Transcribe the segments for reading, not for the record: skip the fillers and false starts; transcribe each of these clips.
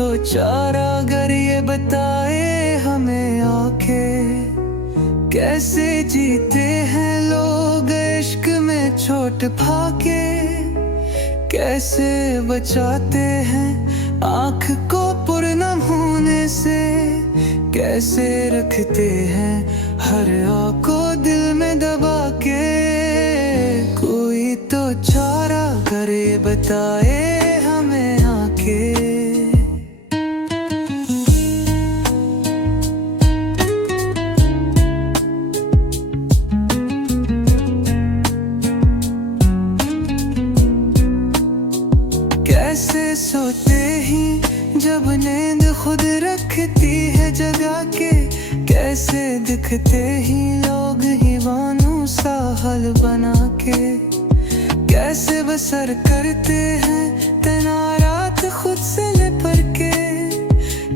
तो चारा अगर ये बताए हमें आके, कैसे जीते हैं लोग इश्क में चोट खाके, कैसे बचाते हैं आँख को पुरनम होने से, कैसे रखते हैं हर आँख को दिल में दबा के। कोई तो चारा करे बताए हमें आके। कैसे सोते ही जब नींद खुद रखती है जगा के, कैसे दिखते ही लोग दीवानों सा हल बना के, कैसे बसर करते हैं तना रात खुद से लिपट के,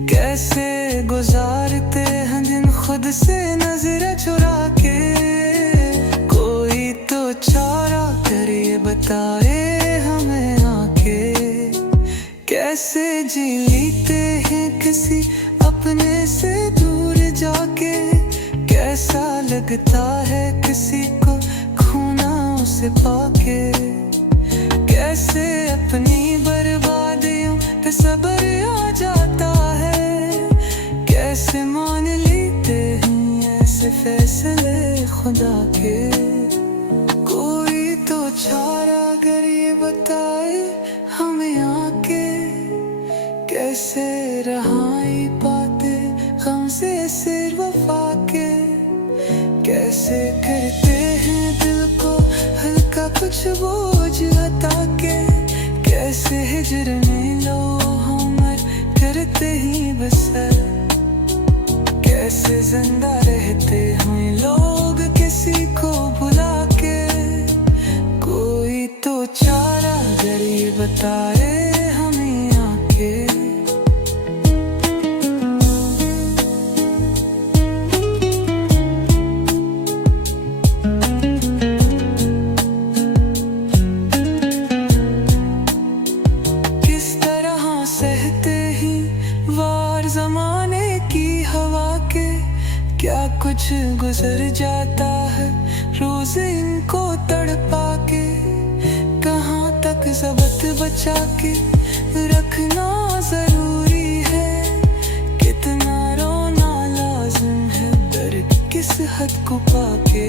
कैसे गुजारते हैं दिन खुद से नजर चुरा के। कोई तो चारा करे बताए हमें आके, कैसे जी लेते हैं किसी अपने से दूर जाके, कैसा लगता है किसी को खोना उसे पाके, कैसे अपनी बर्बादियों पे सब्र आ जाता है, कैसे मान लेते हैं ऐसे फैसले खुदा के। कोई तो चारा अगर ये बताए हमें आके, कैसे रहाई पाते गम से सिर वफा के, कैसे करते हैं दिल को हल्का कुछ बोझ हटा के, कैसे हिजर में लो हमर करते ही बसर, कैसे जिंदा रहते हैं लोग किसी को बुला के। कोई तो चारा अगर ये बताए हमें आके। सहते ही वार जमाने की हवा के, क्या कुछ गुजर जाता है रोज इनको तड़पा के, कहाँ तक ज़ब्त बचा के रखना जरूरी है, कितना रोना लाजिम है दर्द किस हद को पाके।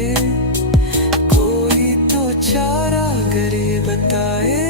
कोई तो चारा अगर ये बताए